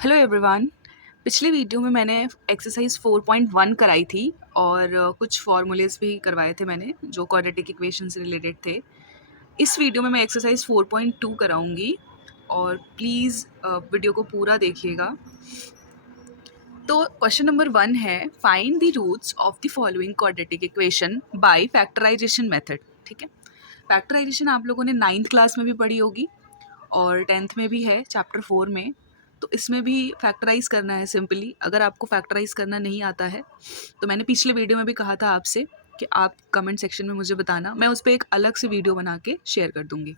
Hello everyone. पिछले video में मैंने एक्सरसाइज 4.1 कराई थी और कुछ फार्मूलेस भी करवाए थे मैंने जो क्वाड्रेटिक इक्वेशन से रिलेटेड थे। इस वीडियो में मैं एक्सरसाइज 4.2 कराऊंगी और प्लीज़ वीडियो को पूरा देखिएगा। तो क्वेश्चन नंबर 1 है, find the roots of the following quadratic equation by factorisation method. ठीक है, फैक्टराइजेशन आप लोगों ने 9th क्लास में भी पढ़ी होगी और 10th में भी है चैप्टर 4 में। तो इसमें भी फैक्टराइज करना है सिंपली। अगर आपको फैक्टराइज करना नहीं आता है तो मैंने पिछले वीडियो में भी कहा था आपसे कि आप कमेंट सेक्शन में मुझे बताना, मैं उस पर एक अलग से वीडियो बना के शेयर कर दूंगी।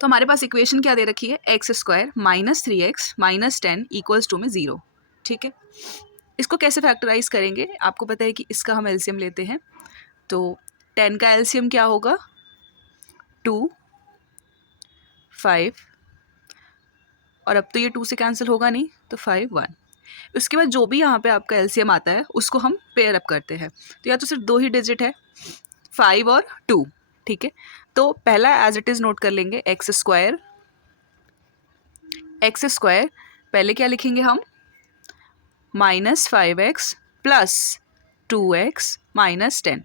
तो हमारे पास इक्वेशन क्या दे रखी है, x² minus 3x minus 10 equals to में 0। ठीक है, इसको कैसे फैक्टराइज करेंगे, आपको पता है कि इसका हम एलसीएम लेते हैं। तो 10 का एलसीएम क्या होगा, 2, 5 और अब तो ये 2 से कैंसिल होगा नहीं तो 5, 1। उसके बाद जो भी यहाँ पे आपका एलसीएम आता है उसको हम पेयर अप करते हैं। तो या तो सिर्फ 2 ही डिजिट है, 5 और 2। ठीक है, तो पहला एज इट इज़ नोट कर लेंगे, x²। पहले क्या लिखेंगे हम, -5x प्लस 2x माइनस 10।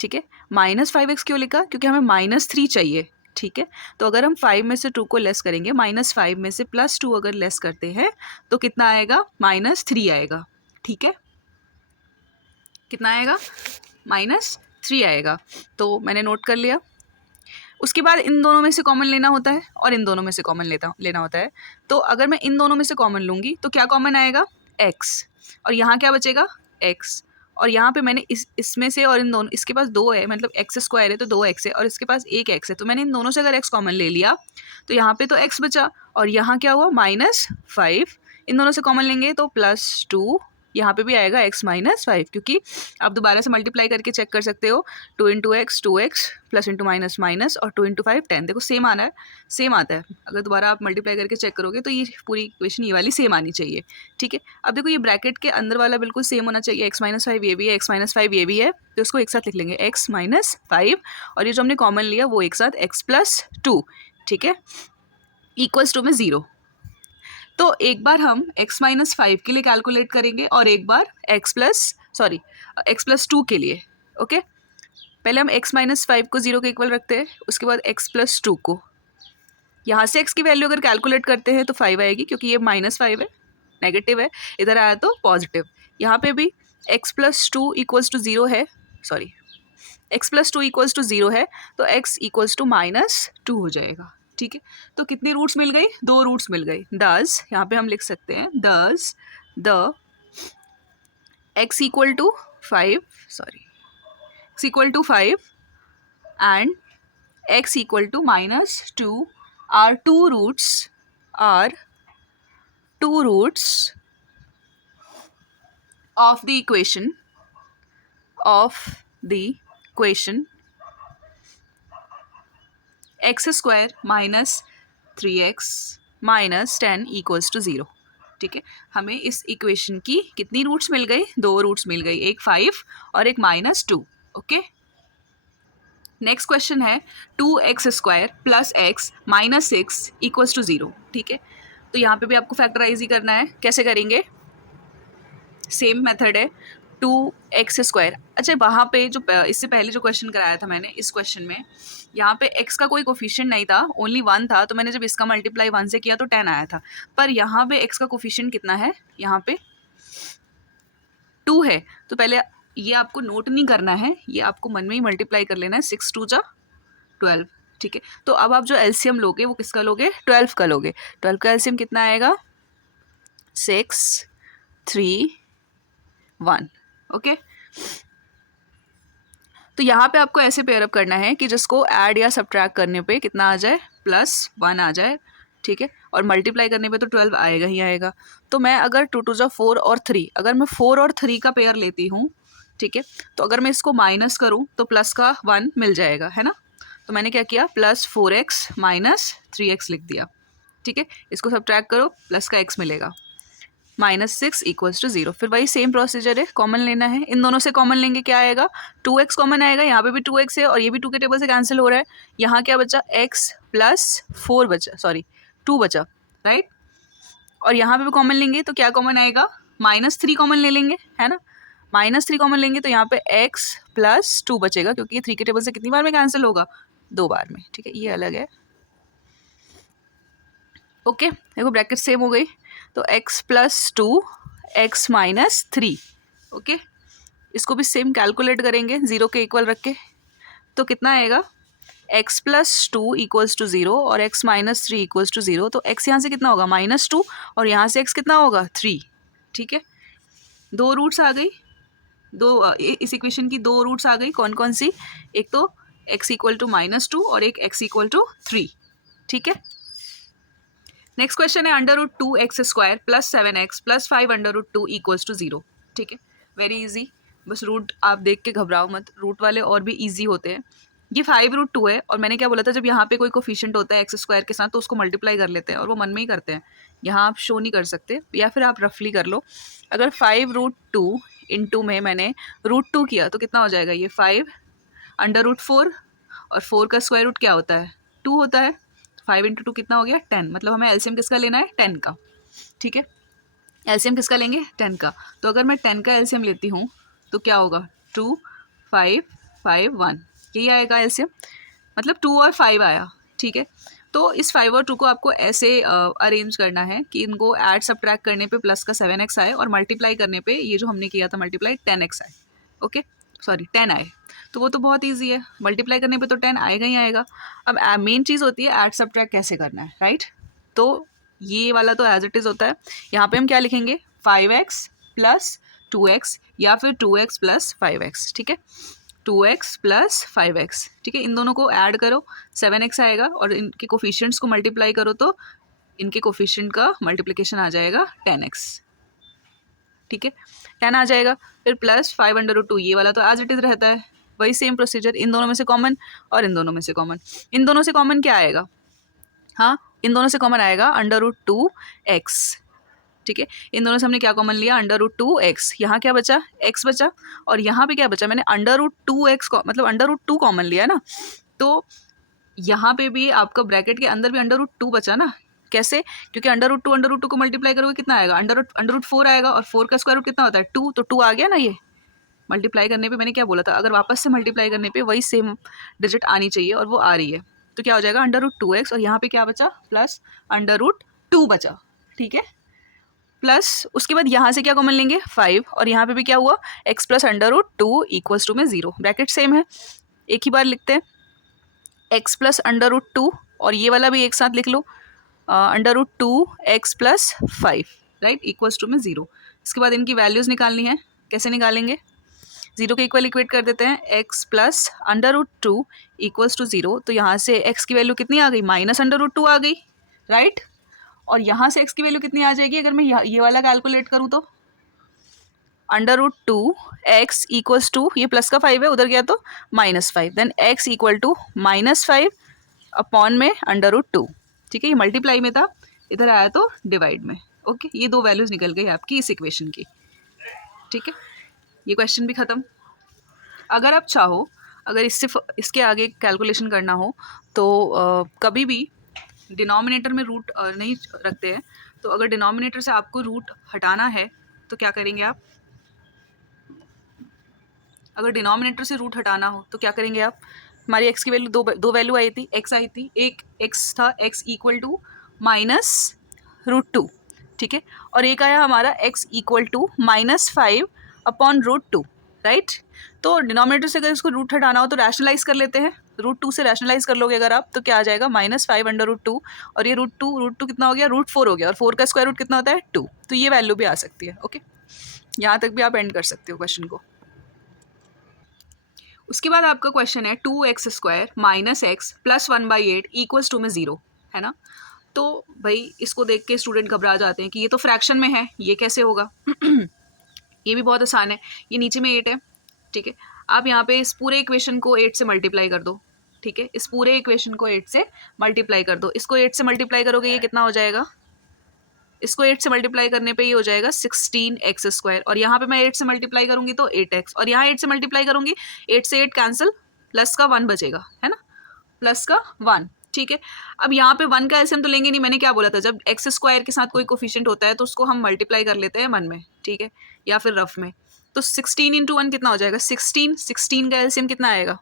ठीक है, -5x क्यों लिखा, क्योंकि हमें -3 चाहिए। ठीक है, तो अगर हम 5 में से 2 को लेस करेंगे, -5 में से +2 अगर लेस करते हैं तो कितना आएगा, -3 आएगा। ठीक है, कितना आएगा, -3 आएगा। तो मैंने नोट कर लिया। उसके बाद इन दोनों में से कॉमन लेना होता है और इन दोनों में से कॉमन लेना होता है। तो अगर मैं इन दोनों में से कॉमन लूँगी तो क्या कॉमन आएगा, x, और यहाँ क्या बचेगा, x। और यहाँ पे मैंने इसमें से और इन दोनों, इसके पास 2 है, मतलब x² है तो 2x है और इसके पास 1x है, तो मैंने इन दोनों से अगर x कॉमन ले लिया तो यहाँ पे तो x बचा और यहाँ क्या हुआ, -5। इन दोनों से कॉमन लेंगे तो +2, यहाँ पे भी आएगा x -5, क्योंकि आप दोबारा से मल्टीप्लाई करके चेक कर सकते हो। 2 into x 2x, plus into minus minus, और 2 इंटू 5 10। देखो सेम आना है, सेम आता है। अगर दोबारा आप मल्टीप्लाई करके चेक करोगे तो ये पूरी इक्वेशन ये वाली सेम आनी चाहिए। ठीक है, अब देखो ये ब्रैकेट के अंदर वाला बिल्कुल सेम होना चाहिए, x -5 ये भी है, x -5 ये भी है, तो इसको एक साथ लिख लेंगे, x -5 और ये जो हमने कॉमन लिया वो एक साथ x + 2। ठीक है, इक्वल्स टू में 0। तो एक बार हम x -5 के लिए कैलकुलेट करेंगे और एक बार x + 2 के लिए। ओके, पहले हम x -5 को 0 के इक्वल रखते हैं, उसके बाद x + 2 को। यहाँ से x की वैल्यू अगर कैलकुलेट करते हैं तो 5 आएगी, क्योंकि ये -5 है, नेगेटिव है, इधर आया तो पॉजिटिव। यहाँ पे भी x + 2 इक्वल्स टू 0 है, सॉरी x + 2 इक्वल्स टू 0 है, तो x इक्वल्स टू -2 हो जाएगा। ठीक है, तो कितनी रूट्स मिल गई, 2 रूट्स मिल गई। दस, यहाँ पे हम लिख सकते हैं thus the x equal to 5, sorry x equal to 5 and x equal to -2 are two roots of the equation x² minus 3x minus 10 equals to 0। ठीक है, हमें इस इक्वेशन की कितनी रूट्स मिल गई, 2 रूट्स मिल गई, एक 5 और एक -2। ओके, नेक्स्ट क्वेश्चन है 2x² plus x minus 6 equals to 0। ठीक है, तो यहाँ पे भी आपको फैक्टराइज ही करना है। कैसे करेंगे, सेम मेथड है, 2x²। अच्छा, वहाँ पे जो इससे पहले जो क्वेश्चन कराया था मैंने, इस क्वेश्चन में यहाँ पे x का कोई कोफिशिएंट नहीं था, ओनली 1 था, तो मैंने जब इसका मल्टीप्लाई 1 से किया तो 10 आया था। पर यहाँ पे x का कोफिशिएंट कितना है, यहाँ पे 2 है, तो पहले ये आपको नोट नहीं करना है, ये आपको मन में ही मल्टीप्लाई कर लेना है, 6 2 जा 12। ठीक है, तो अब आप जो एलसीएम लोगे वो किसका लोगे, 12 का लोगे। 12 का एलसीएम कितना आएगा, 6 3 1। ओके, तो यहाँ पे आपको ऐसे पेयरअप करना है कि जिसको ऐड या सब्ट्रैक्ट करने पे कितना आ जाए, +1 आ जाए। ठीक है, और मल्टीप्लाई करने पे तो 12 आएगा ही आएगा। तो मैं अगर 2 2 जा 4 और 3, अगर मैं 4 और 3 का पेयर लेती हूँ, ठीक है, तो अगर मैं इसको माइनस करूँ तो प्लस का 1 मिल जाएगा, है ना। तो मैंने क्या किया, +4x माइनस 3x लिख दिया। ठीक है, इसको सब्ट्रैक्ट करो, प्लस का x मिलेगा, -6 इक्वल्स टू 0। फिर वही सेम प्रोसीजर है, कॉमन लेना है, इन दोनों से कॉमन लेंगे, क्या आएगा, 2x कॉमन आएगा, यहाँ पे भी 2x है और ये भी 2 के टेबल से कैंसिल हो रहा है। यहाँ क्या बचा, x + 4 बचा, सॉरी 2 बचा, राइट। और यहाँ पे भी कॉमन लेंगे तो क्या कॉमन आएगा, -3 कॉमन ले लेंगे, है ना। -3 कॉमन लेंगे तो यहाँ पे x + 2 बचेगा, क्योंकि ये 3 के टेबल से कितनी बार में कैंसिल होगा, 2 बार में, ठीक है, ये अलग है। ओके, देखो ब्रैकेट सेम हो गई, तो x + 2 x - 3। ओके, इसको भी सेम कैलकुलेट करेंगे 0 के इक्वल रख के, तो कितना आएगा, x + 2 = 0 और x - 3 = 0, तो x यहाँ से कितना होगा, -2, और यहाँ से x कितना होगा, 3, ठीक है। 2 रूट्स आ गई, इस इक्वेशन की 2 रूट्स आ गई, कौन कौन सी, एक तो x = -2 और एक x = 3, ठीक है। नेक्स्ट क्वेश्चन है √2x² + 7x + 5 √2 = 0, ठीक है, वेरी इजी। बस रूट आप देख के घबराओ मत, रूट वाले और भी इजी होते हैं। ये 5√2 है, और मैंने क्या बोला था, जब यहाँ पे कोई कोफिशिएंट होता है x² के साथ तो उसको मल्टीप्लाई कर लेते हैं, और वो मन में ही करते हैं, यहाँ आप शो नहीं कर सकते, या फिर आप रफली कर लो। अगर 5√2 इंटू में मैंने √2 किया तो कितना हो जाएगा, ये 5 √4, और 4 का स्क्वायर रूट क्या होता है, 2 होता है, 5 × 2 कितना हो गया, 10, मतलब हमें एलसीएम किसका लेना है, 10 का, ठीक है। एलसीएम किसका लेंगे, 10 का, तो अगर मैं 10 का एलसीएम लेती हूँ तो क्या होगा, 2 5 5 1, यही आएगा एलसीएम, मतलब 2 और 5 आया, ठीक है। तो इस 5 और 2 को आपको ऐसे अरेंज करना है कि इनको ऐड सब्ट्रैक्ट करने पे प्लस का 7x आए, और मल्टीप्लाई करने पे ये जो हमने किया था मल्टीप्लाई 10x आए, ओके, सॉरी 10 आए, तो वो तो बहुत ईजी है, मल्टीप्लाई करने पे तो 10 आएगा ही आएगा। अब मेन चीज़ होती है ऐड सब्ट्रैक्ट कैसे करना है, राइट। तो ये वाला तो एज इट इज़ होता है, यहाँ पे हम क्या लिखेंगे, 5x + 2x या फिर 2x + 5x, ठीक है, 2x + 5x, ठीक है, इन दोनों को ऐड करो, 7x आएगा, और इनके कोफिशिएंट्स को मल्टीप्लाई करो तो इनके कोफिशिएंट का मल्टीप्लिकेशन आ जाएगा 10x, ठीक है, 10 आ जाएगा। फिर प्लस 5 √2, ये वाला तो एज इट इज़ रहता है, वही सेम प्रोसीजर, इन दोनों में से कॉमन और इन दोनों में से कॉमन, इन दोनों से कॉमन क्या आएगा, हाँ, इन दोनों से कॉमन आएगा √2x, ठीक है, इन दोनों से हमने क्या कॉमन लिया, √2x, यहाँ क्या बचा, x बचा, और यहाँ पे क्या बचा, मैंने √2x मतलब √2 कॉमन लिया ना, तो यहाँ पे भी आपका ब्रैकेट के अंदर भी √2 बचा ना, कैसे, क्योंकि √2 को मल्टीप्लाई करोगे कितना आएगा, √4 आएगा, और 4 का स्क्वायर रूट कितना होता है, 2, तो 2 आ गया ना, ये मल्टीप्लाई करने पे मैंने क्या बोला था, अगर वापस से मल्टीप्लाई करने पे वही सेम डिजिट आनी चाहिए, और वो आ रही है, तो क्या हो जाएगा, √2x, और यहाँ पे क्या बचा, प्लस √2 बचा, ठीक है, प्लस उसके बाद यहाँ से क्या कॉमन लेंगे, 5, और यहाँ पे भी क्या हुआ, x + √2 = में 0, ब्रैकेट सेम है, एक ही बार लिखते हैं, x + √2, और ये वाला भी एक साथ लिख लो, √2x + 5, राइट, = में 0। इसके बाद इनकी वैल्यूज़ निकालनी है, कैसे निकालेंगे, 0 के इक्वल इक्वेट कर देते हैं, x + √2 = 0, तो यहाँ से x की वैल्यू कितनी आ गई, -√2 आ गई, राइट, और यहाँ से x की वैल्यू कितनी आ जाएगी, अगर मैं ये वाला कैलकुलेट करूँ तो √2x = ये प्लस का 5 है, उधर गया तो -5, देन x = -5 अपॉन में √2, ठीक है, ये मल्टीप्लाई में था, इधर आया तो डिवाइड में, ओके, ये 2 वैल्यूज़ निकल गई आपकी इस इक्वेशन की, ठीक है, ये क्वेश्चन भी ख़त्म। अगर आप चाहो, अगर इसके आगे कैलकुलेशन करना हो तो कभी भी डिनोमिनेटर में रूट नहीं रखते हैं, तो अगर डिनोमिनेटर से आपको रूट हटाना है तो क्या करेंगे आप, अगर डिनोमिनेटर से रूट हटाना हो तो क्या करेंगे आप, हमारी एक्स की वैल्यू दो वैल्यू आई थी, एक्स आई थी, एक एक्स था, एक्स = -√2, ठीक है, और एक आया हमारा x = -5 अपॉन √2, राइट, तो डिनोमिनेटर से अगर इसको रूट हटाना हो तो रैशनलाइज कर लेते हैं, √2 से रैशनलाइज कर लोगे अगर आप, तो क्या आ जाएगा, -5 √2, और ये √2 कितना हो गया, √4 हो गया, और 4 का स्क्वायर रूट कितना होता है, 2, तो ये वैल्यू भी आ सकती है, ओके, यहाँ तक भी आप एंड कर सकते हो क्वेश्चन को। उसके बाद आपका क्वेश्चन है 2x² - x + 1/8 = में 0, है ना, तो भाई इसको देख के स्टूडेंट घबरा जाते हैं कि ये तो फ्रैक्शन में है, ये कैसे होगा ये भी बहुत आसान है, ये नीचे में 8 है, ठीक है, आप यहाँ पे इस पूरे इक्वेशन को 8 से मल्टीप्लाई कर दो, ठीक है, इस पूरे इक्वेशन को 8 से मल्टीप्लाई कर दो, इसको 8 से मल्टीप्लाई करोगे ये कितना हो जाएगा, इसको 8 से मल्टीप्लाई करने पे ये हो जाएगा 16x², और यहाँ पे मैं 8 से मल्टीप्लाई करूँगी तो 8x, और यहाँ 8 से मल्टीप्लाई करूँगी, 8 से 8 कैंसिल, प्लस का 1 बचेगा, है ना, प्लस का 1, ठीक है। अब यहाँ पे 1 का एलसीएम तो लेंगे नहीं, मैंने क्या बोला था, जब एक्स स्क्वायर के साथ कोई कोफिशिएंट होता है तो उसको हम मल्टीप्लाई कर लेते हैं 1 में, ठीक है, या फिर रफ में। तो 16 इंटू 1 कितना हो जाएगा, 16। 16 का एलसीएम कितना आएगा,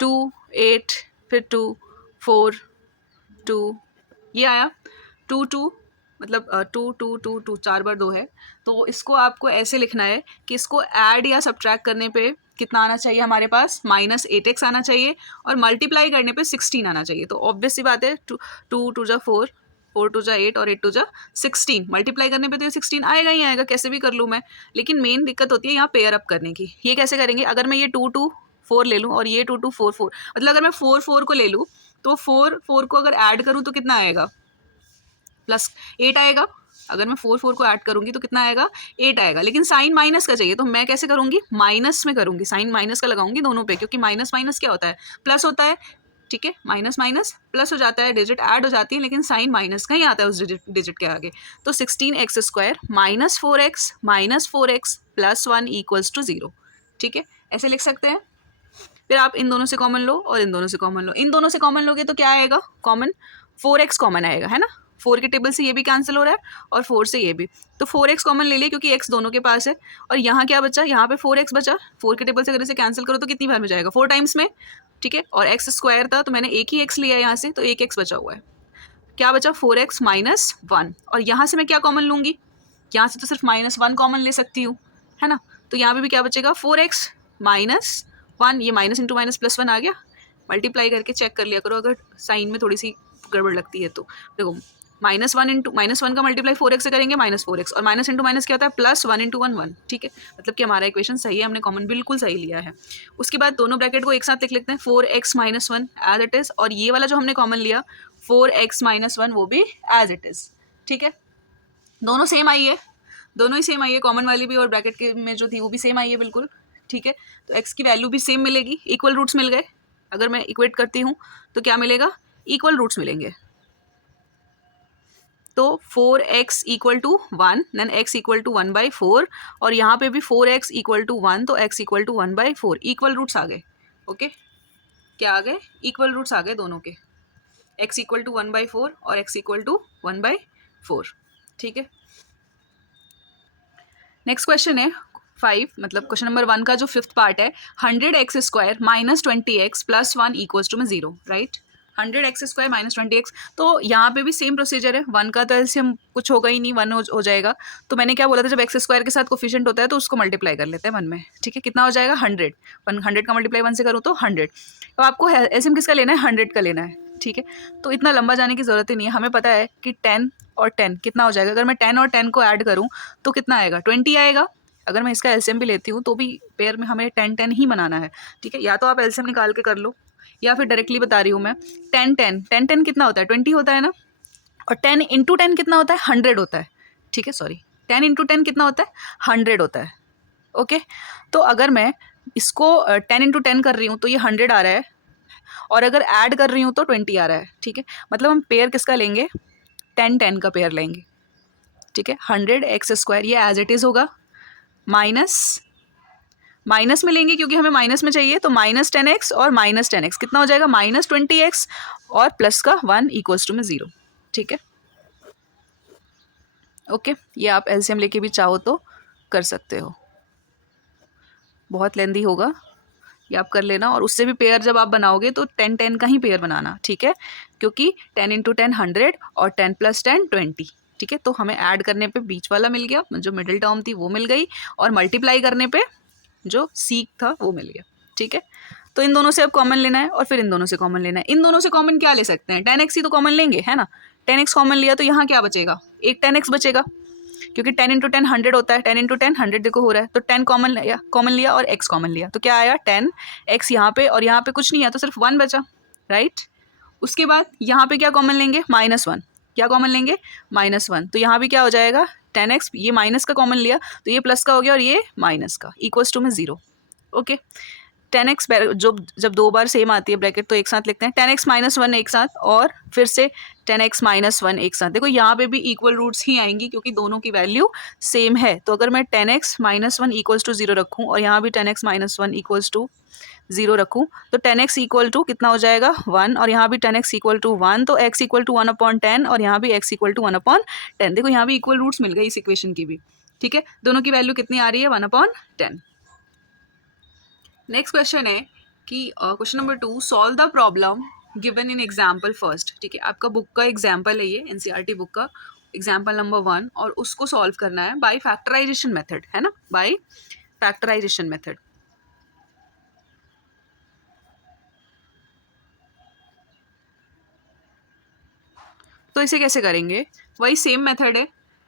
2, 8, फिर 2, 4, 2, ये आया 2 2, मतलब 2 2 2 2, 4 बार 2 है। तो इसको आपको ऐसे लिखना है कि इसको ऐड या सब्ट्रैक्ट करने पे कितना आना चाहिए हमारे पास, -8x आना चाहिए, और मल्टीप्लाई करने पे 16 आना चाहिए। तो ऑब्वियस सी बात है, 2 2 जा 4, 4 2 जा 8 और 8 2 जा 16, मल्टीप्लाई करने पे तो ये 16 आएगा ही आएगा, कैसे भी कर लूँ मैं। लेकिन मेन दिक्कत होती है यहाँ पेयर अप करने की। ये कैसे करेंगे, अगर मैं ये 2 2 4 ले लूँ और ये 2 2 4 4, मतलब अगर मैं 4 4 को ले लूँ तो 4 4 को अगर ऐड करूँ तो कितना आएगा, +8 आएगा। अगर मैं 4 4 को ऐड करूंगी तो कितना आएगा, 8 आएगा। लेकिन साइन माइनस का चाहिए, तो मैं कैसे करूंगी, माइनस में करूंगी, साइन माइनस का लगाऊंगी दोनों पे, क्योंकि माइनस माइनस क्या होता है, प्लस होता है, ठीक है। माइनस माइनस प्लस हो जाता है, डिजिट ऐड हो जाती है, लेकिन साइन माइनस का ही आता है उस डिजिट के आगे। तो 16x² -4x +1 = 0, ठीक है, ऐसे लिख सकते हैं। फिर आप इन दोनों से कॉमन लो और इन दोनों से कॉमन लो। इन दोनों से कॉमन लोगे तो क्या आएगा, कॉमन 4x कॉमन आएगा, है ना। 4 के टेबल से ये भी कैंसिल हो रहा है और 4 से ये भी, तो 4x कॉमन ले लिए क्योंकि x दोनों के पास है। और यहाँ क्या बचा, यहाँ पे 4x बचा। 4 के टेबल से अगर इसे कैंसिल करो तो कितनी बार में जाएगा, 4 टाइम्स में, ठीक है। और x² था तो मैंने एक ही x लिया यहाँ से, तो एक x बचा हुआ है। क्या बचा, 4x -1। और यहाँ से मैं क्या कॉमन लूँगी, यहाँ से तो सिर्फ -1 कॉमन ले सकती हूँ, है ना। तो यहाँ पे भी क्या बचेगा, 4x -1, ये माइनस इंटू माइनस +1 आ गया। मल्टीप्लाई करके चेक कर लिया करो अगर साइन में थोड़ी सी गड़बड़ लगती है तो। देखो -1 का मल्टीप्लाई 4x से करेंगे -4x, और माइनस इंटू माइनस क्या होता है, +1 इंटू 1 1, ठीक है। मतलब कि हमारा इक्वेशन सही है, हमने कॉमन बिल्कुल सही लिया है। उसके बाद दोनों ब्रैकेट को एक साथ लिख लेते हैं, 4x -1 एज इट इज़, और ये वाला जो हमने कॉमन लिया 4x -1 वो भी एज इट इज़, ठीक है। दोनों सेम आई है, दोनों ही सेम आई है, कॉमन वाली भी और ब्रैकेट के में जो थी वो भी सेम आई है बिल्कुल, ठीक है। तो x की वैल्यू भी सेम मिलेगी, इक्वल रूट्स मिल गए। अगर मैं इक्वेट करती हूँ तो क्या मिलेगा, इक्वल रूट्स मिलेंगे। तो 4x = 1, देन x = 1/4, और यहाँ पे भी 4x = 1, तो x = 1/4, इक्वल रूट्स आ गए। ओके, क्या आ गए, इक्वल रूट्स आ गए दोनों के, x = 1/4 और x = 1/4, ठीक है। नेक्स्ट क्वेश्चन है 5, मतलब क्वेश्चन नंबर 1 का जो 5th पार्ट है, 100x² -20x +1 = 0, right. 100x² -20x, तो यहाँ पे भी सेम प्रोसीजर है। 1 का तो एलसीएम कुछ होगा ही नहीं, 1 हो जाएगा। तो मैंने क्या बोला था, जब x² के साथ कोफिशिएंट होता है तो उसको मल्टीप्लाई कर लेते हैं 1 में, ठीक है। कितना हो जाएगा, 100। 100 का मल्टीप्लाई 1 से करूँ तो 100। तो आपको एलसीएम किसका लेना है, 100 का लेना है, ठीक है। तो इतना लंबा जाने की ज़रूरत ही नहीं है, हमें पता है कि 10 और 10 कितना हो जाएगा। अगर मैं 10 और 10 को ऐड करूँ तो कितना आएगा, 20 आएगा। अगर मैं इसका एलसीएम भी लेती हूँ तो भी पेयर में हमें 10 10 ही बनाना है, ठीक है। या तो आप एलसीएम निकाल के कर लो, या फिर डायरेक्टली बता रही हूँ मैं। 10 10 10 10 कितना होता है, 20 होता है ना। और 10 × 10 कितना होता है, 100 होता है, ठीक है। सॉरी, 10 × 10 कितना होता है, 100 होता है। ओके, तो अगर मैं इसको 10 × 10 कर रही हूँ तो ये 100 आ रहा है, और अगर ऐड कर रही हूँ तो 20 आ रहा है, ठीक है। मतलब हम पेयर किसका लेंगे, 10 10 का पेयर लेंगे, ठीक है। 100x² ये एज इट इज़ होगा, माइनस में लेंगे क्योंकि हमें माइनस में चाहिए, तो -10x और -10x कितना हो जाएगा, -20x, और प्लस का 1 = 0, ठीक है। ओके, ये आप एलसीएम लेके भी चाहो तो कर सकते हो, बहुत लेंदी होगा, ये आप कर लेना। और उससे भी पेयर जब आप बनाओगे तो 10 10 का ही पेयर बनाना, ठीक है, क्योंकि 10 × 10 100 और 10 + 10 20, ठीक है। तो हमें ऐड करने पे बीच वाला मिल गया, जो मिडिल टर्म थी वो मिल गई, और मल्टीप्लाई करने पे जो सीक था वो मिल गया, ठीक है। तो इन दोनों से अब कॉमन लेना है और फिर इन दोनों से कॉमन लेना है। इन दोनों से कॉमन क्या ले सकते हैं, 10x ही तो कॉमन लेंगे, है ना। 10x कॉमन लिया तो यहाँ क्या बचेगा, एक 10x बचेगा, क्योंकि 10 × 10 100 होता है। 10 × 10 100 देखो हो रहा है, तो 10 कॉमन लिया और x कॉमन लिया, तो क्या आया 10x यहाँ पे, और यहाँ पे कुछ नहीं है तो सिर्फ 1 बचा, राइट। उसके बाद यहाँ पे क्या कॉमन लेंगे, -1, क्या कॉमन लेंगे, -1, तो यहाँ भी क्या हो जाएगा 10x, ये माइनस का कॉमन लिया तो ये प्लस का हो गया और ये माइनस का, = 0, ओके। 10x जब दो बार सेम आती है ब्रैकेट तो एक साथ लिखते हैं 10x माइनस 1 एक साथ और फिर से 10x माइनस 1 एक साथ। देखो यहाँ पे भी इक्वल रूट्स ही आएंगी क्योंकि दोनों की वैल्यू सेम है। तो अगर मैं 10x माइनस 1 इक्वल्स टू 0 रखूँ और यहाँ भी 10x माइनस 1 इक्वल्स टू 0 रखूँ तो 10x इक्वल टू कितना हो जाएगा 1 और यहाँ भी 10x इक्वल टू 1 तो x इक्वल टू 1/10 और यहाँ भी x इक्वल टू 1/10। देखो यहाँ भी इक्वल रूट्स मिल गई इस इक्वेशन की भी। ठीक है, दोनों की वैल्यू कितनी आ रही है 1/10। नेक्स्ट क्वेश्चन है कि question number 2, solve the problem given in example first. ठीक है, आपका बुक का एग्जाम्पल है ये, एनसीईआरटी बुक का एग्जाम्पल नंबर 1 और उसको सॉल्व करना है बाय फैक्टराइजेशन मेथड, है ना, बाय फैक्टराइजेशन मेथड। तो इसे कैसे करेंगे, वही सेम मेथड है,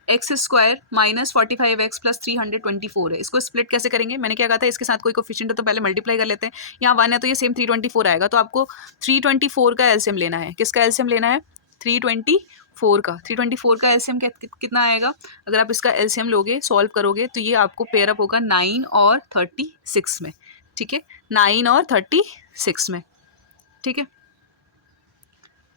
x square minus 45x plus 324 है। इसको स्प्लिट कैसे करेंगे, मैंने क्या कहा था इसके साथ कोई कोफिशिएंट है तो पहले मल्टीप्लाई कर लेते हैं। यहाँ 1 है तो ये सेम 324 आएगा। तो आपको 324 का एलसीएम लेना है। किसका एलसीएम लेना है 324 का। 324 का एलसीएम कितना आएगा, अगर आप इसका एलसीएम लोगे सॉल्व करोगे तो ये आपको पेयर अप होगा 9 और 36 में। ठीक है, 9 और 36 में। ठीक है,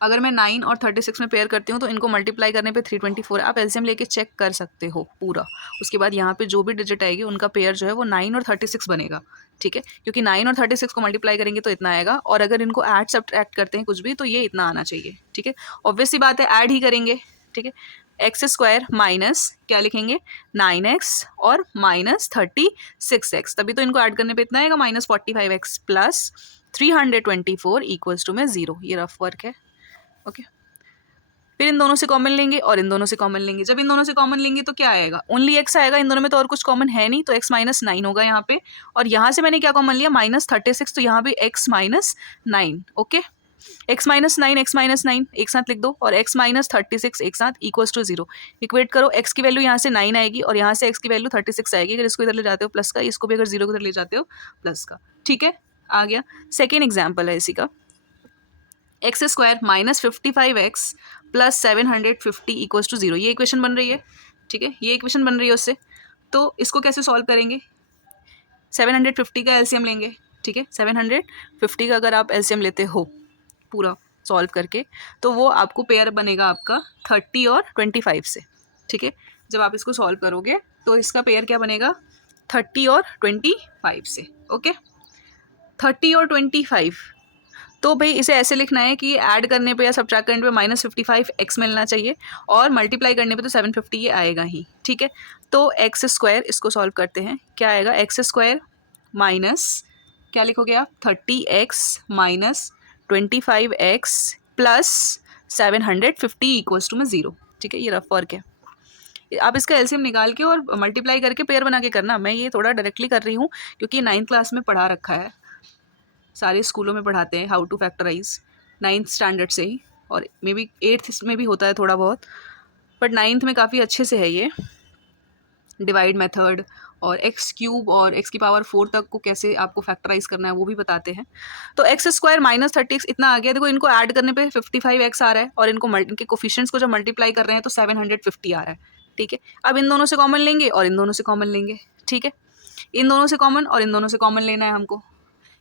अगर मैं 9 और 36 में पेयर करती हूँ तो इनको मल्टीप्लाई करने पे 324, आप एलसीएम लेके चेक कर सकते हो पूरा। उसके बाद यहाँ पे जो भी डिजिट आएगी उनका पेयर जो है वो 9 और 36 बनेगा। ठीक है, क्योंकि 9 और 36 को मल्टीप्लाई करेंगे तो इतना आएगा और अगर इनको ऐड सब्ट्रैक्ट करते हैं कुछ भी तो ये इतना आना चाहिए। ठीक है, ऑब्वियस सी बात है ऐड ही करेंगे। ठीक है, एक्स स्क्वायर माइनस क्या लिखेंगे 9x और माइनस 36x, तभी तो इनको ऐड करने पे इतना आएगा minus 45x plus 324 equals to में 0। ये रफ वर्क है। ओके, फिर इन दोनों से कॉमन लेंगे और इन दोनों से कॉमन लेंगे। जब इन दोनों से कॉमन लेंगे तो क्या आएगा, ओनली x आएगा, इन दोनों में तो और कुछ कॉमन है नहीं, तो x माइनस 9 होगा यहाँ पे। और यहाँ से मैंने क्या कॉमन लिया माइनस 36, तो यहाँ भी x minus 9। Okay, x minus 9 x minus 9 एक साथ लिख दो और x माइनस 36 एक साथ इक्वल्स टू 0। इक्वेट करो, x की वैल्यू यहाँ से 9 आएगी और यहाँ से x की वैल्यू 36 आएगी। अगर इसको इधर ले जाते हो प्लस का, इसको भी अगर 0 को इधर ले जाते हो प्लस का। ठीक है, आ गया। सेकेंड एग्जाम्पल है इसी का, x square minus 55x plus 750 equals to 0। ये इक्वेशन बन रही है। ठीक है, ये इक्वेशन बन रही है उससे। तो इसको कैसे सॉल्व करेंगे, 750 का एलसीएम लेंगे। ठीक है, 750 का अगर आप एलसीएम लेते हो पूरा सॉल्व करके तो वो आपको पेयर बनेगा आपका 30 और 25 से। ठीक है, जब आप इसको सॉल्व करोगे तो इसका पेयर क्या बनेगा 30 और 25 से। ओके, 30 और 25, तो भाई इसे ऐसे लिखना है कि ऐड करने पे या सब्ट्रैक्ट करने पे माइनस 55x मिलना चाहिए और मल्टीप्लाई करने पे तो 750 ये आएगा ही। ठीक है, तो एक्स स्क्वायर, इसको सॉल्व करते हैं, क्या आएगा एक्स स्क्वायर माइनस क्या लिखोगे आप 30x minus 25x plus 750 equals to में 0। ठीक है, ये रफ वर्क है। आप इसका एलसीएम निकाल के और मल्टीप्लाई करके पेयर बना के करना। मैं ये थोड़ा डायरेक्टली कर रही हूँ क्योंकि 9th क्लास में पढ़ा रखा है, सारे स्कूलों में पढ़ाते हैं how to factorise 9th standard से ही, और मे बी 8th में भी होता है थोड़ा बहुत, बट 9th में काफ़ी अच्छे से है ये डिवाइड मेथड और एक्स क्यूब और एक्स की पावर 4 तक को कैसे आपको फैक्टराइज करना है वो भी बताते हैं। तो एक्स स्क्वायर माइनस 30 इतना आ गया। देखो इनको ऐड करने पे 55x आ रहा है और इनके कोफिशिएंट्स को जब मल्टीप्लाई कर रहे हैं तो 750 आ रहा है। ठीक है, अब इन दोनों से कॉमन लेंगे और इन दोनों से कॉमन लेंगे। ठीक है, इन दोनों से कॉमन और इन दोनों से कॉमन लेना है हमको।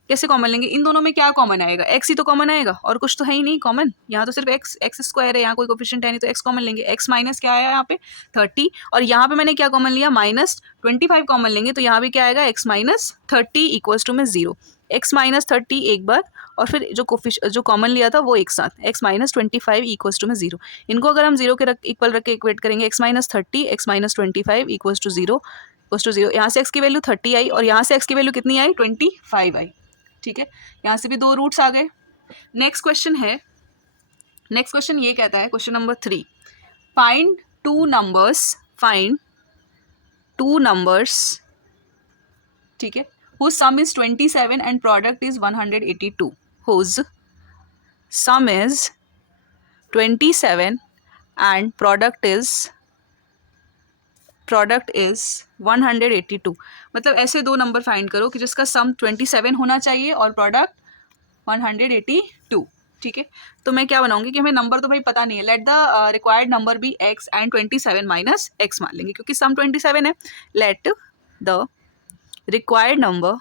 कैसे कॉमन लेंगे, इन दोनों में क्या कॉमन आएगा, एक्स ही तो कॉमन आएगा और कुछ तो है ही नहीं कॉमन। यहाँ तो सिर्फ एक्स स्क्वायर है, यहाँ कोई कोफिशिएंट है नहीं, तो एक्स कॉमन लेंगे। एक्स माइनस क्या आया यहाँ पे 30 और यहाँ पे मैंने क्या कॉमन लिया माइनस 25 कॉमन लेंगे, तो यहाँ भी क्या आएगा एक्स माइनस 30 इक्वल्स टू में 0। एक्स माइनस 30 एक बार और फिर जो कॉमन लिया था वो एक साथ एक्स माइनस 25 इक्वल्स टू में 0। इनको अगर हम 0 के इक्वल रख के इक्वेट करेंगे, x minus 30 x minus 25 equals to 0 equals to 0। यहाँ से एक्स की वैल्यू 30 आई और यहाँ से एक्स की वैल्यू कितनी आई 25 आई। ठीक है, यहाँ से भी 2 रूट्स आ गए। नेक्स्ट क्वेश्चन है, नेक्स्ट क्वेश्चन ये कहता है question number 3, find two numbers, ठीक है, whose sum is 27 and product is 182, whose sum is 27 and product is 182। मतलब ऐसे 2 नंबर फाइंड करो कि जिसका सम 27 होना चाहिए और प्रोडक्ट 182। ठीक है, तो मैं क्या बनाऊंगी कि हमें नंबर तो भाई पता नहीं है, let the required number be x and 27 minus x मान लेंगे क्योंकि सम 27 है। Let the required number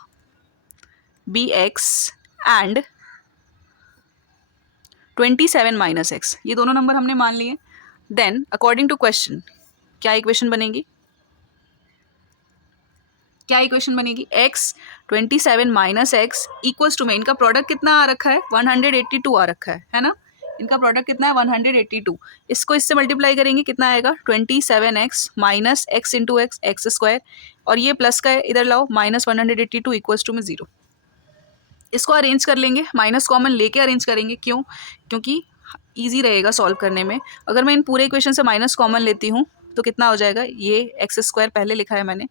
be x and 27 minus x, ये दोनों नंबर हमने मान लिए। देन अकॉर्डिंग टू क्वेश्चन क्या इक्वेशन बनेगी, क्या इक्वेशन बनेगी, x 27 minus x equals to में इनका प्रोडक्ट कितना आ रखा है 182 आ रखा है ना, इनका प्रोडक्ट कितना है 182, इसको इससे मल्टीप्लाई करेंगे कितना आएगा 27x minus x into x x square, और ये प्लस का है इधर लाओ माइनस 182 इक्वल्स टू में 0। इसको अरेंज कर लेंगे, माइनस कॉमन लेके अरेंज करेंगे, क्यों, क्योंकि ईजी रहेगा सॉल्व करने में। अगर मैं इन पूरे इक्वेशन से माइनस कॉमन लेती हूँ तो कितना हो जाएगा, ये एक्स स्क्वायर पहले लिखा है मैंने,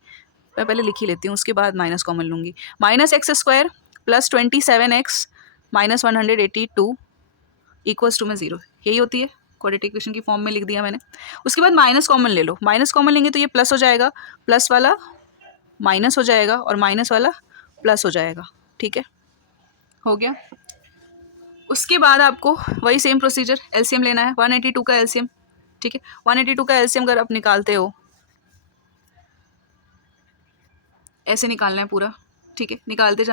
मैं पहले लिख ही लेती हूँ उसके बाद माइनस कॉमन लूँगी, minus x square plus 27x minus 182 equals to में 0, यही होती है, क्वाड्रेटिक इक्वेशन की फॉर्म में लिख दिया मैंने। उसके बाद माइनस कॉमन ले लो, माइनस कॉमन लेंगे तो ये प्लस हो जाएगा, प्लस वाला माइनस हो जाएगा और माइनस वाला प्लस हो जाएगा, ठीक है, हो गया। उसके बाद आपको वही सेम प्रोसीजर एलसीएम लेना है, 182 का एलसीएम, ठीक है, 182 का एलसीएम अगर आप निकालते हो ऐसे निकालना है पूरा, ठीक है, निकालते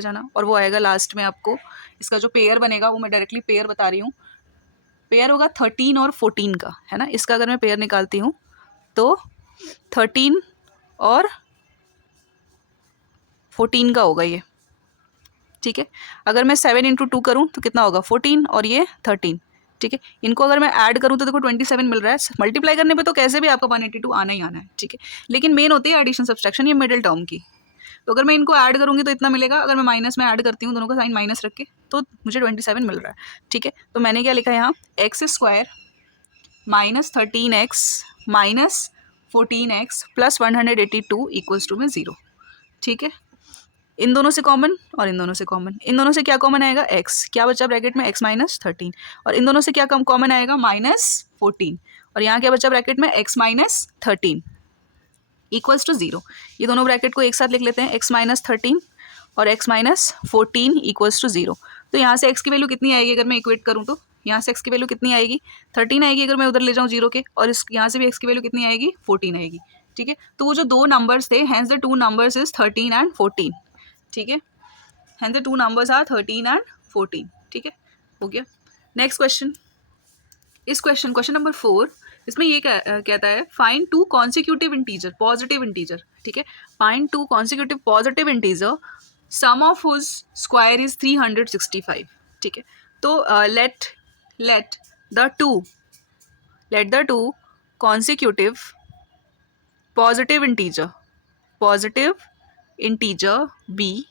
जाना और वो आएगा लास्ट में आपको, इसका जो पेयर बनेगा वो मैं डायरेक्टली पेयर बता रही हूँ, पेयर होगा 13 और 14 का, है ना, इसका अगर मैं पेयर निकालती हूँ तो 13 और 14 का होगा ये, ठीक है। अगर मैं 7 इंटू 2 करूँ तो कितना होगा 14 और ये 13, ठीक है। इनको अगर मैं ऐड करूँ तो देखो 27 मिल रहा है, मल्टीप्लाई करने पे तो कैसे भी आपका 182 आना ही आना है, ठीक है, लेकिन मेन होती है एडिशन सब्सट्रैक्शन, ये मिडिल टर्म की। तो अगर मैं इनको ऐड करूँगी तो इतना मिलेगा, अगर मैं माइनस में ऐड करती हूँ दोनों का साइन माइनस रख के तो मुझे 27 मिल रहा है, ठीक है। तो मैंने क्या लिखा है यहाँ, x square minus 13x minus 14x plus 182 equals to में 0, ठीक है। इन दोनों से कॉमन और इन दोनों से कॉमन, इन दोनों से क्या कॉमन आएगा x, क्या बचा ब्रैकेट में x माइनस 13, और इन दोनों से क्या कॉमन आएगा माइनस 14, और यहाँ क्या बचा ब्रैकेट में x माइनस 13 इक्वल्स टू 0। ये दोनों ब्रैकेट को एक साथ लिख लेते हैं, x माइनस 13 और x माइनस 14 इक्वल्स टू 0। तो यहाँ से x की वैल्यू कितनी आएगी, अगर मैं इक्वेट करूँ तो यहाँ से x की वैल्यू कितनी आएगी 13 आएगी, अगर मैं उधर ले जाऊँ 0 के, और इस यहाँ से भी x की वैल्यू कितनी आएगी 14 आएगी, ठीक है। तो वो जो दो नंबर्स थे, hence the two numbers is 13 and 14, ठीक है, hence the two numbers are 13 and 14, ठीक है, हो गया। नेक्स्ट क्वेश्चन, इस क्वेश्चन नंबर 4, इसमें ये कहता है find two consecutive integer positive integer, ठीक है, find two consecutive positive integer sum of whose square is 365, ठीक है। तो let the two consecutive positive integer be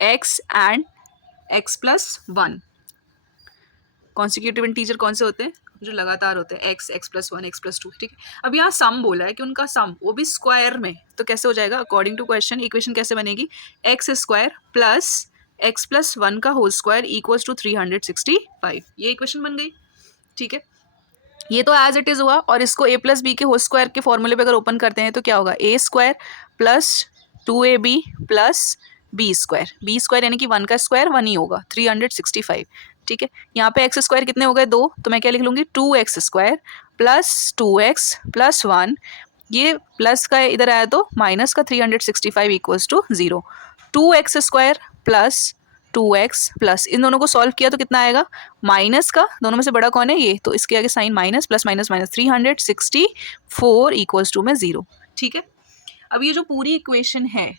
x and x plus 1। Consecutive integer कौन से होते हैं, जो लगातार होते हैं, x, x plus 1, x plus 2, ठीक है। अब यहाँ सम बोला है कि उनका सम वो भी स्क्वायर में, तो कैसे हो जाएगा, अकॉर्डिंग टू क्वेश्चन इक्वेशन कैसे बनेगी, x square plus x plus 1 का होल स्क्वायर इक्वल्स टू 365, ये इक्वेशन बन गई, ठीक है। ये तो एज इट इज़ हुआ, और इसको a प्लस बी के होल स्क्वायर के फॉर्मूले पे अगर ओपन करते हैं तो क्या होगा, a square plus 2ab plus b square यानी कि 1 का स्क्वायर 1 ही होगा 365, ठीक है। यहाँ पे एक्स स्क्वायर कितने हो गए 2, तो मैं क्या लिख लूँगी 2x square plus 2x plus 1, ये प्लस का इधर आया तो माइनस का 365 equals to 0, 2x square plus 2x plus, इन दोनों को सॉल्व किया तो कितना आएगा, माइनस का, दोनों में से बड़ा कौन है ये, तो इसके आगे sign minus plus minus minus 364 equals to में 0, ठीक है। अब ये जो पूरी इक्वेशन है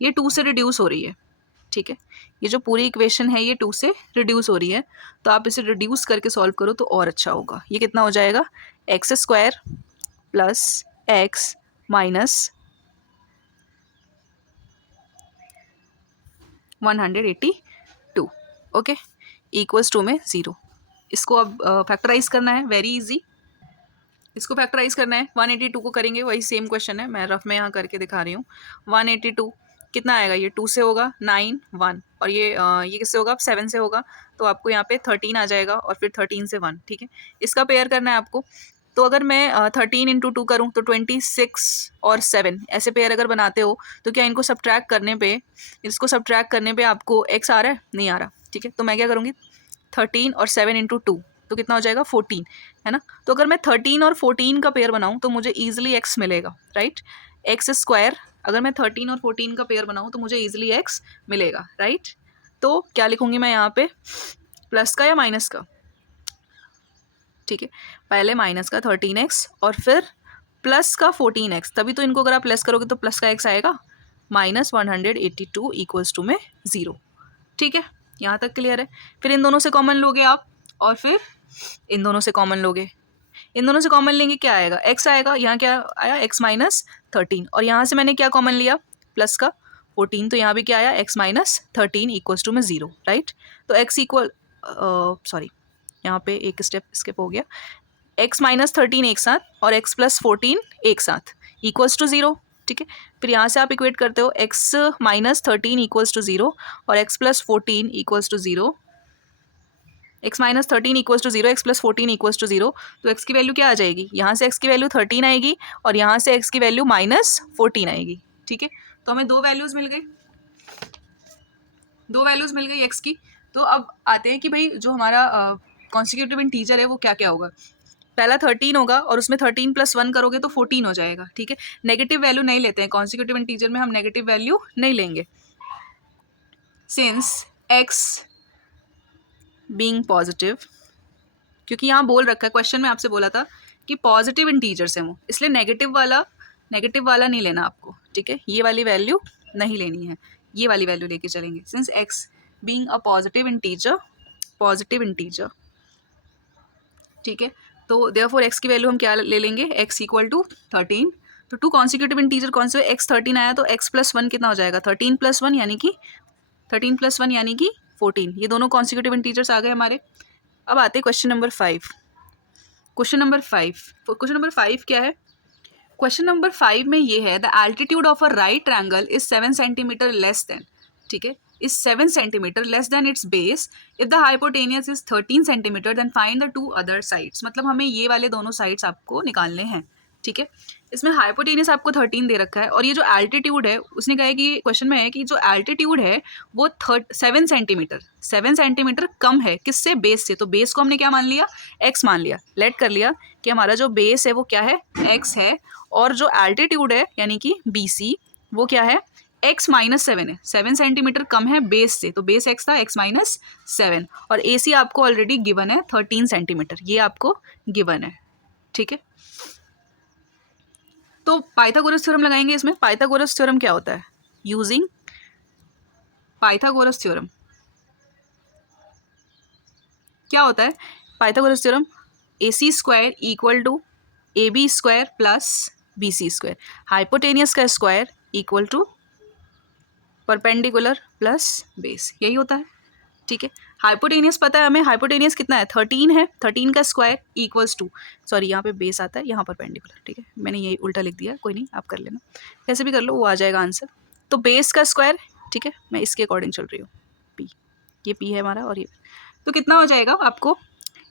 ये 2 से रिड्यूस हो रही है, ठीक है, ये जो पूरी इक्वेशन है ये 2 से रिड्यूस हो रही है, तो आप इसे रिड्यूस करके सॉल्व करो तो और अच्छा होगा। ये कितना हो जाएगा, x square plus x minus 182, okay, equals to में 0। इसको अब फैक्टराइज करना है, वेरी इजी, इसको फैक्टराइज करना है, 182 को करेंगे, वही सेम क्वेश्चन है, मैं रफ में यहाँ करके दिखा रही हूँ। 182 कितना आएगा, ये 2 से होगा 9 1, और ये किससे होगा, 7 से होगा, तो आपको यहाँ पे 13 आ जाएगा, और फिर 13 से 1, ठीक है। इसका पेयर करना है आपको, तो अगर मैं 13 इंटू 2 करूँ तो 26 और 7 ऐसे पेयर अगर बनाते हो तो क्या इनको सब्ट्रैक्ट करने पे आपको x आ रहा है, नहीं आ रहा, ठीक है। तो मैं क्या करूँगी 13 और 7 इंटू 2 तो कितना हो जाएगा 14, है ना। तो अगर मैं 13 और 14 का पेयर बनाऊँ तो मुझे ईजिली x मिलेगा, राइट, एक्स स्क्वायर अगर मैं 13 और 14 का पेयर बनाऊँ तो मुझे ईजिली x मिलेगा, राइट। तो क्या लिखूँगी मैं यहाँ पे, प्लस का या माइनस का, ठीक है। पहले माइनस का 13x और फिर प्लस का 14x, तभी तो इनको अगर आप प्लस करोगे तो प्लस का x आएगा, -182 इक्वल्स टू में 0, ठीक है। यहाँ तक क्लियर है। फिर इन दोनों से कॉमन लोगे आप और फिर इन दोनों से कॉमन लोगे, इन दोनों से कॉमन लेंगे क्या आएगा, x आएगा, यहाँ क्या आया x -13, और यहाँ से मैंने क्या कॉमन लिया, प्लस का 14, तो यहाँ भी क्या आया x -13 इक्वल्स टू में 0, राइट। तो x इक्वल सॉरी यहाँ पे एक स्टेप स्किप हो गया, x -13 एक साथ और x + 14 एक साथ इक्वल्स टू 0, ठीक है। फिर यहाँ से आप इक्वेट करते हो x -13 इक्वल्स टू 0 और x + 14 equals to 0, x -13 equals to 0, x + 14 equals to 0, तो x की वैल्यू क्या आ जाएगी, यहाँ से x की वैल्यू 13 आएगी और यहाँ से x की वैल्यू -14 आएगी, ठीक है। तो हमें दो वैल्यूज़ मिल गई, दो वैल्यूज़ मिल गई x की। तो अब आते हैं कि भाई जो हमारा कॉन्सिक्यूटिव इंटीजर है वो क्या क्या होगा। पहला 13 होगा और उसमें 13 + 1 करोगे तो 14 हो जाएगा, ठीक है। नेगेटिव वैल्यू नहीं लेते हैं कॉन्सिक्यूटिव इंटीजर में, हम नेगेटिव वैल्यू नहीं लेंगे, सिंस x बीइंग पॉजिटिव, क्योंकि यहाँ बोल रखा है क्वेश्चन में आपसे बोला था कि पॉजिटिव इंटीजर्स हैं वो, इसलिए नेगेटिव वाला नहीं लेना आपको, ठीक है। ये वाली वैल्यू नहीं लेनी है, ये वाली वैल्यू लेके चलेंगे, since x being a positive integer, ठीक है। तो देयरफॉर x की वैल्यू हम क्या ले लेंगे, x = 13। तो टू कॉन्सिक्यूटिव इंटीजर कौन से, x 13 आया तो x + 1 कितना हो जाएगा, 13 + 1 यानी कि 14, ये दोनों कॉन्सिक्यूटिव इंटीजर्स आ गए हमारे। अब आते हैं क्वेश्चन नंबर 5। क्वेश्चन नंबर 5 क्या है, क्वेश्चन नंबर 5 में ये है, the altitude of a right triangle is 7 centimetre less than, ठीक है, is 7 centimeter less than its base if the hypotenuse is 13 centimeter then find the two other sides। मतलब हमें ये वाले दोनों साइड्स आपको निकालने हैं, ठीक है। इसमें हाइपोटेनियस आपको 13 दे रखा है और ये जो एल्टीट्यूड है उसने कहा है कि क्वेश्चन में है कि जो एल्टीट्यूड है वो 7 सेंटीमीटर कम है किससे, बेस से। तो बेस को हमने क्या मान लिया, x मान लिया, लेट कर लिया कि हमारा जो बेस है वो क्या है, x है, और जो एल्टीट्यूड है यानी कि BC वो क्या है, x -7 है, 7 सेंटीमीटर कम है बेस से, तो बेस x था, x -7, और AC आपको ऑलरेडी गिवन है 13 सेंटीमीटर, ये आपको गिवन है, ठीक है। तो पाइथागोरस थ्योरम लगाएंगे इसमें। पाइथागोरस थ्योरम क्या होता है, यूजिंग पाइथागोरस थ्योरम क्या होता है, Pythagoras theorem AC² = AB² + BC², hypotenuse का square equal to perpendicular plus base, यही होता है, ठीक है। हाइपोटेनियस पता है हमें, हाइपोटेनियस कितना है, 13 है, 13 का स्क्वायर इक्वल्स टू, सॉरी यहाँ पे बेस आता है, यहाँ परपेंडिकुलर, ठीक है, मैंने यही उल्टा लिख दिया, कोई नहीं आप कर लेना, कैसे भी कर लो वो आ जाएगा आंसर। तो बेस का स्क्वायर, ठीक है, मैं इसके अकॉर्डिंग चल रही हूँ, P, ये P है हमारा, और ये तो कितना हो जाएगा आपको,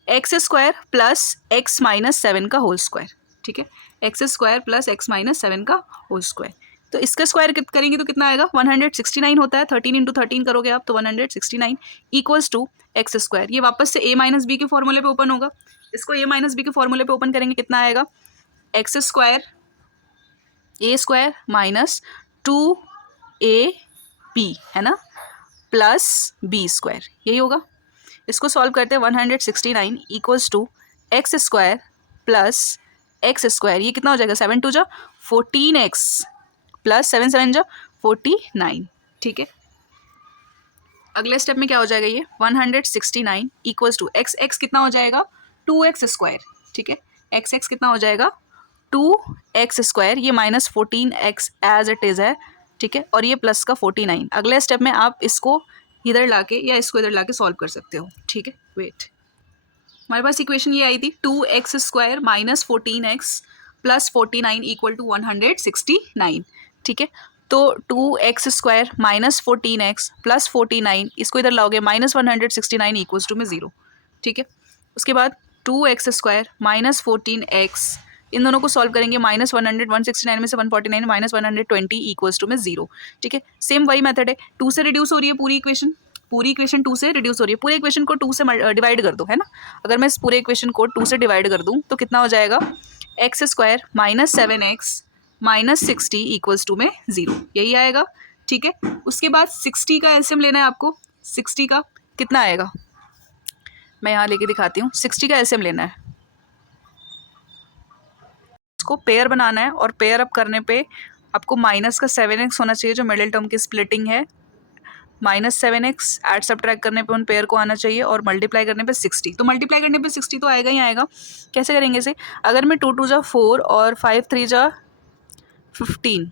x² + x -7 का होल स्क्वायर, ठीक है, x² + x -7 का होल स्क्वायर। तो इसका स्क्वायर करेंगे तो कितना आएगा, 169 होता है, 13 × 13 करोगे आप तो 169 इक्वल्स टू x²। ये वापस से a - b के फॉर्मूले पे ओपन होगा, इसको a - b के फॉर्मूले पे ओपन करेंगे, कितना आएगा, x² a² -2ab है ना, प्लस b², यही होगा। इसको सॉल्व करते हैं, 169 इक्वल्स टू x² + x², ये कितना हो जाएगा, 7 × 2 = 14x प्लस 7 × 7 = 49, ठीक है। अगले स्टेप में क्या हो जाएगा, ये 169 इक्वल्स टू x कितना हो जाएगा, 2x², ठीक है, x कितना हो जाएगा, 2x², ये -14x एज इट इज़ है, ठीक है, और ये प्लस का 49। अगले स्टेप में आप इसको इधर लाके या इसको इधर लाके सॉल्व कर सकते हो, ठीक है। वेट, हमारे पास इक्वेशन ये आई थी, 2x² - 14x + 49 = 169, ठीक है। तो 2x² - 14x + 49, इसको इधर लाओगे, -169 इक्वल्स टू में 0, ठीक है। उसके बाद 2x² - 14x, इन दोनों को सॉल्व करेंगे, -169 में से 149 -120 इक्वल्स टू में 0, ठीक है। सेम वही मेथड है, 2 से रिड्यूस हो रही है पूरी इक्वेशन 2 से रिड्यूस हो रही है, पूरे इक्वेशन को 2 से डिवाइड कर दो, है ना। अगर मैं इस पूरे इक्वेशन को 2 से डिवाइड कर दूँ तो कितना हो जाएगा, x² - 7x -60 इक्वल्स टू में 0, यही आएगा। ठीक है, उसके बाद 60 का एलसीएम लेना है आपको। 60 का कितना आएगा, मैं यहाँ लेके दिखाती हूँ। 60 का एलसीएम लेना है, उसको पेयर बनाना है, और पेयर अप करने पे आपको माइनस का 7x होना चाहिए जो मिडिल टर्म की स्प्लिटिंग है। -7x ऐड सब्ट्रैक्ट करने पे उन पेयर को आना चाहिए, और मल्टीप्लाई करने पे 60। तो मल्टीप्लाई करने पे 60 तो आएगा ही आएगा। कैसे करेंगे इसे, अगर मैं 2 2 जा 4 और 5 3 जा 15,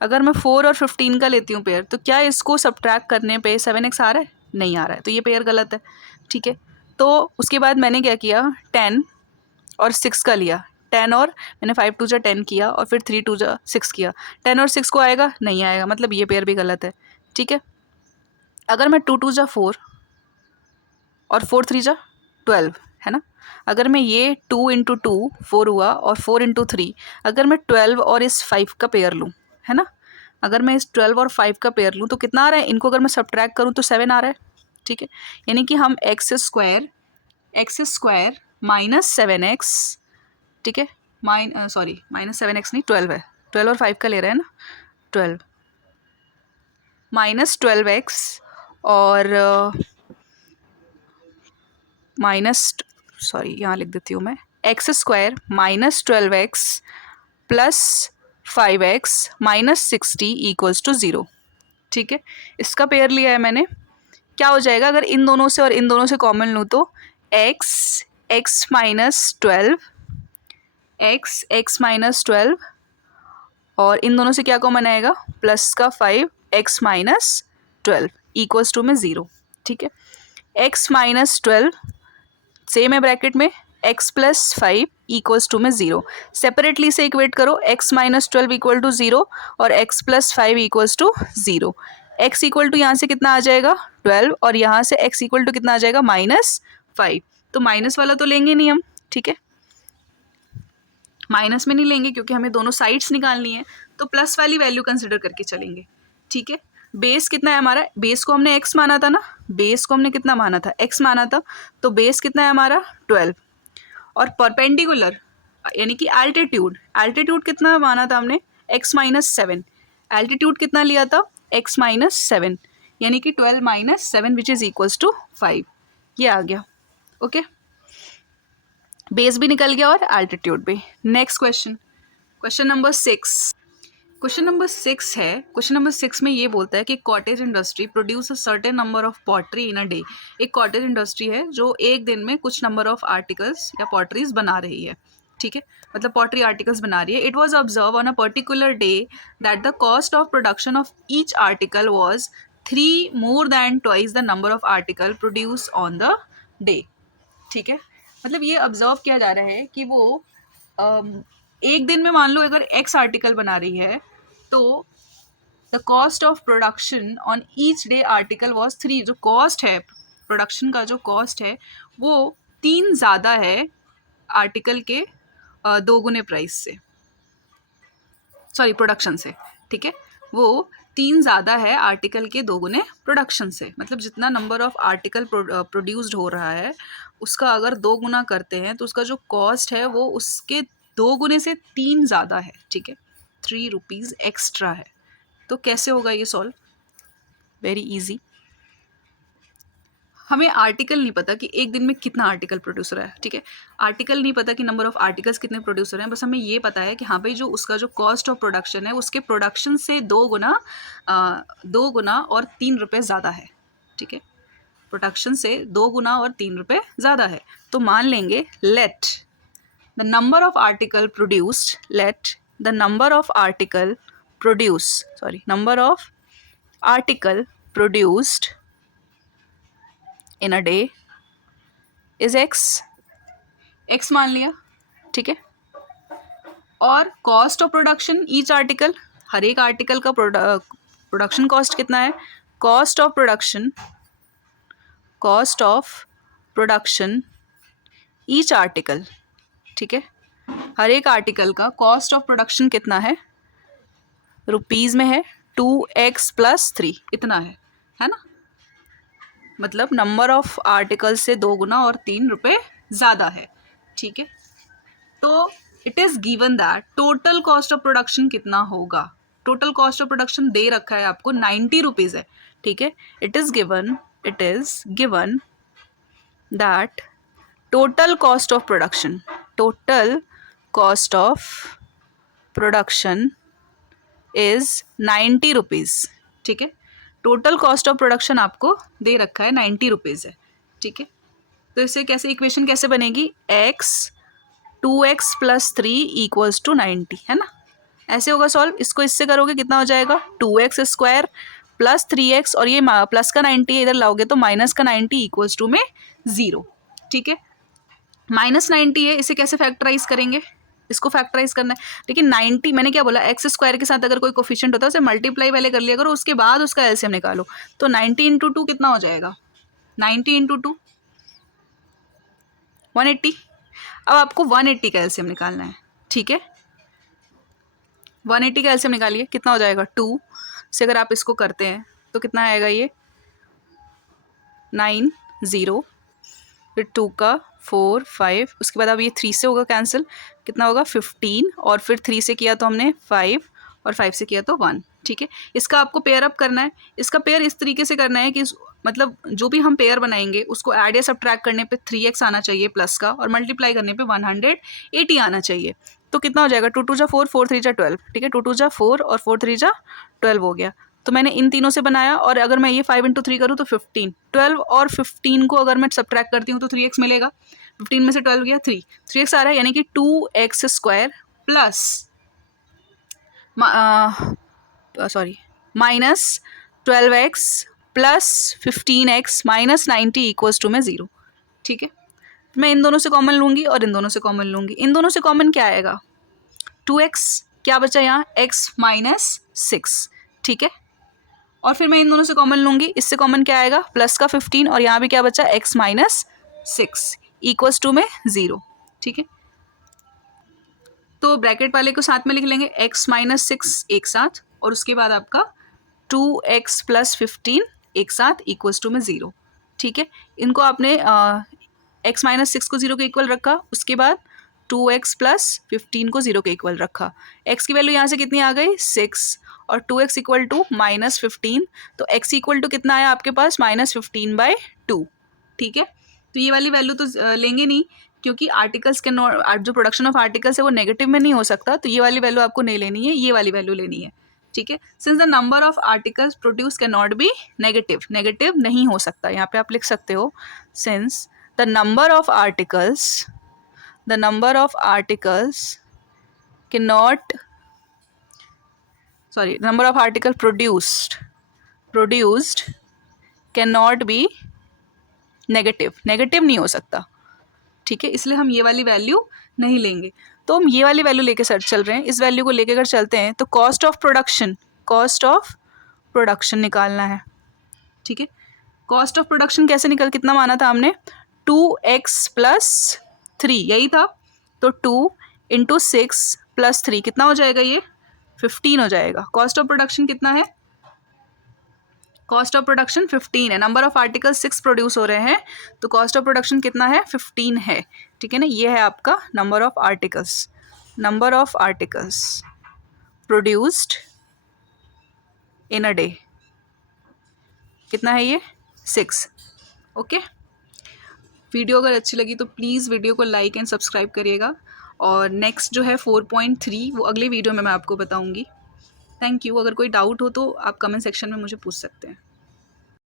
अगर मैं 4 और 15 का लेती हूँ पेयर, तो क्या इसको सब्ट्रैक्ट करने पे 7x आ रहा है? नहीं आ रहा है, तो ये पेयर गलत है। ठीक है, तो उसके बाद मैंने क्या किया, 10 और 6 का लिया। 10 और मैंने 5 2 जा 10 किया, और फिर 3 2 जा 6 किया। 10 और 6 को आएगा? नहीं आएगा, मतलब ये पेयर भी गलत है। ठीक है, अगर मैं 2 2 जा 4 और 4 3 जा 12, है ना, अगर मैं ये 2 इंटू 2 4 हुआ, और 4 इंटू 3, अगर मैं 12 और इस 5 का पेयर लूँ, है ना, अगर मैं इस 12 और 5 का पेयर लूँ तो कितना आ रहा है, इनको अगर मैं सब्ट्रैक्ट करूँ तो 7 आ रहा है। ठीक है, यानी कि हम एक्स स्क्वायर -7x, ठीक है, -7x नहीं, 12 है, 12 और 5 का ले रहे हैं ना, 12 -12x और यहाँ लिख देती हूँ मैं, x² -12x plus 5x -60 equals to 0। ठीक है, इसका पेयर लिया है मैंने। क्या हो जाएगा, अगर इन दोनों से और इन दोनों से कॉमन लूँ तो x -12 और इन दोनों से क्या कॉमन आएगा, प्लस का 5x -12 इक्वल्स टू में 0। ठीक है, x -12 सेम है ब्रैकेट में, x प्लस 5 इक्वल्स टू में 0। सेपरेटली से इक्वेट करो, x -12 इक्वल टू 0 और x plus 5 equals to 0। x equal to यहाँ से कितना आ जाएगा 12, और यहाँ से x इक्वल टू कितना आ जाएगा -5। तो माइनस वाला तो लेंगे नहीं हम, ठीक है, माइनस में नहीं लेंगे क्योंकि हमें दोनों साइड्स निकालनी है, तो प्लस वाली वैल्यू कंसिडर करके चलेंगे। ठीक है, बेस कितना है हमारा, बेस को हमने x माना था ना, बेस को हमने कितना माना था, x माना था, तो बेस कितना है हमारा 12, और परपेंडिकुलर यानी कि एल्टीट्यूड कितना माना था हमने, x -7, एल्टीट्यूड कितना लिया था, x -7, यानी कि 12 -7 विच इज़ इक्वल्स टू 5, ये आ गया। ओके, बेस भी निकल गया और एल्टीट्यूड भी। नेक्स्ट क्वेश्चन, क्वेश्चन नंबर 6 है। क्वेश्चन नंबर 6 में ये बोलता है कि cottage industry produce a certain number of pottery in a day. एक कॉटेज इंडस्ट्री है जो एक दिन में कुछ नंबर ऑफ आर्टिकल्स या पॉटरीज बना रही है। ठीक है, मतलब पॉटरी आर्टिकल्स बना रही है। It was observe on a particular day that the cost of production of each article was 3 more than twice the number of article produce on the day. ठीक है, मतलब ये ऑब्जर्व किया जा रहा है कि वो एक दिन में मान लो अगर एक्स आर्टिकल बना रही है, तो the cost of production on each day article was 3। जो कॉस्ट है प्रोडक्शन का, जो कॉस्ट है वो 3 ज़्यादा है आर्टिकल के 2 गुने प्राइस से, सॉरी प्रोडक्शन से। ठीक है, वो 3 ज़्यादा है आर्टिकल के 2 गुने प्रोडक्शन से, मतलब जितना नंबर ऑफ आर्टिकल प्रोड्यूस्ड हो रहा है उसका अगर 2 गुना करते हैं तो उसका जो कॉस्ट है वो उसके 2 गुने से 3 ज़्यादा है। ठीक है, 3 रुपीज़ एक्स्ट्रा है। तो कैसे होगा ये सॉल्व, वेरी इजी। हमें आर्टिकल नहीं पता कि एक दिन में कितना आर्टिकल प्रोड्यूस हो रहा है। ठीक है, आर्टिकल नहीं पता कि नंबर ऑफ आर्टिकल्स कितने प्रोड्यूस हो रहे हैं, बस हमें ये पता है कि हाँ भाई जो उसका जो कॉस्ट ऑफ प्रोडक्शन है उसके प्रोडक्शन से 2 गुना और 3 रुपये ज़्यादा है। ठीक है, प्रोडक्शन से 2 गुना और 3 रुपये ज़्यादा है। तो मान लेंगे let the number of article produced in a day is x मान लिया। ठीक है, और cost of production each article, हर एक आर्टिकल का प्रोडक्शन कॉस्ट कितना है, cost of production each article. ठीक है, हर एक आर्टिकल का कॉस्ट ऑफ प्रोडक्शन कितना है, रुपीज़ में है 2x + 3 इतना है ना, मतलब नंबर ऑफ आर्टिकल से 2 गुना और 3 रुपये ज़्यादा है। ठीक है, तो it is given that total cost of production कितना होगा। टोटल कॉस्ट ऑफ प्रोडक्शन दे रखा है आपको 90 रुपीज़ है, ठीक है। It is given that total cost of production is 90 rupees, ठीक है। टोटल कॉस्ट ऑफ प्रोडक्शन आपको दे रखा है 90 रुपीज़ है, ठीक है। तो इससे कैसे इक्वेशन कैसे बनेगी, x 2x + 3 = 90, है ना। ऐसे होगा सॉल्व। इसको इससे करोगे कितना हो जाएगा, 2x² + 3x, और ये प्लस का 90 है, इधर लाओगे तो माइनस का 90 = में 0, ठीक है। -90 है, इसे कैसे फैक्टराइज करेंगे, इसको फैक्टराइज करना है। लेकिन 90 मैंने क्या बोला, x² के साथ अगर कोई कोफिशिएंट होता है उसे मल्टीप्लाई पहले कर लिया करो, उसके बाद उसका एलसीएम निकालो। तो 90 × 2 कितना हो जाएगा, 90 × 2 180। अब आपको 180 का एलसीएम निकालना है, ठीक है। 180 का एलसीएम निकालिए, कितना हो जाएगा, 2 से अगर आप इसको करते हैं तो कितना आएगा, ये 9 0, फिर 2 का 4 5, उसके बाद अब ये 3 से होगा कैंसिल, कितना होगा 15, और फिर 3 से किया तो हमने 5, और 5 से किया तो 1, ठीक है। इसका आपको पेयर अप करना है। इसका पेयर इस तरीके से करना है कि मतलब जो भी हम पेयर बनाएंगे उसको ऐड या सब्ट्रैक्ट करने पे 3x आना चाहिए प्लस का, और मल्टीप्लाई करने पे 180 आना चाहिए। तो कितना हो जाएगा, 2 2 जा 4, 4 3 जा 12, ठीक है। 2 2 जा 4 और 4 3 जा 12 हो गया। तो मैंने इन तीनों से बनाया, और अगर मैं ये 5 × 3 करूँ तो 15, 12 और 15 को अगर मैं सब्ट्रैक्ट करती हूँ तो 3x मिलेगा। 15 में से 12 गया 3x आ रहा है, यानी कि 2x² plus minus 12x plus 15x minus 90 = में 0, ठीक है। मैं इन दोनों से कॉमन लूँगी और इन दोनों से कॉमन लूँगी। इन दोनों से कॉमन क्या आएगा, 2x, क्या बचा यहाँ, x - 6, ठीक है। और फिर मैं इन दोनों से कॉमन लूँगी, इससे कॉमन क्या आएगा, प्लस का 15, और यहाँ भी क्या बचा, x - 6 = में 0, ठीक है। तो ब्रैकेट वाले को साथ में लिख लेंगे, x - 6 एक साथ, और उसके बाद आपका 2x + 15 एक साथ = में 0, ठीक है। इनको आपने x - 6 को 0 के इक्वल रखा, उसके बाद 2x + 15 को 0 के इक्वल रखा। x की वैल्यू यहाँ से कितनी आ गई, 6, और 2x = -15, तो x = कितना है आपके पास, -15/2, ठीक है। तो ये वाली वैल्यू तो लेंगे नहीं, क्योंकि आर्टिकल्स के नॉट, जो प्रोडक्शन ऑफ आर्टिकल्स है वो नेगेटिव में नहीं हो सकता, तो ये वाली वैल्यू आपको नहीं लेनी है, ये वाली वैल्यू लेनी है, ठीक है। Since the number of articles produce can not be negative, negative नहीं हो सकता, यहाँ पे आप लिख सकते हो, since the number of articles cannot, sorry, number of article produced cannot be negative नहीं हो सकता, ठीक है। इसलिए हम ये वाली वैल्यू नहीं लेंगे। तो हम ये वाली वैल्यू लेके सर चल रहे हैं, इस वैल्यू को लेके अगर चलते हैं तो कॉस्ट ऑफ प्रोडक्शन निकालना है, ठीक है। कॉस्ट ऑफ प्रोडक्शन कैसे कितना माना था हमने, 2x + 3, यही था। तो 2 × 6 + 3 कितना हो जाएगा, ये 15 हो जाएगा। कॉस्ट ऑफ प्रोडक्शन कितना है, कॉस्ट ऑफ प्रोडक्शन 15 है। नंबर ऑफ आर्टिकल 6 प्रोड्यूस हो रहे हैं, तो कॉस्ट ऑफ प्रोडक्शन कितना है, 15 है, ठीक है ना। ये है आपका number of articles produced in a day, कितना है ये, 6, ओके। वीडियो अगर अच्छी लगी तो प्लीज़ वीडियो को लाइक एंड सब्सक्राइब करिएगा, और नेक्स्ट जो है 4.3 वो अगले वीडियो में मैं आपको बताऊंगी। Thank you. अगर कोई डाउट हो तो आप कमेंट सेक्शन में मुझे पूछ सकते हैं।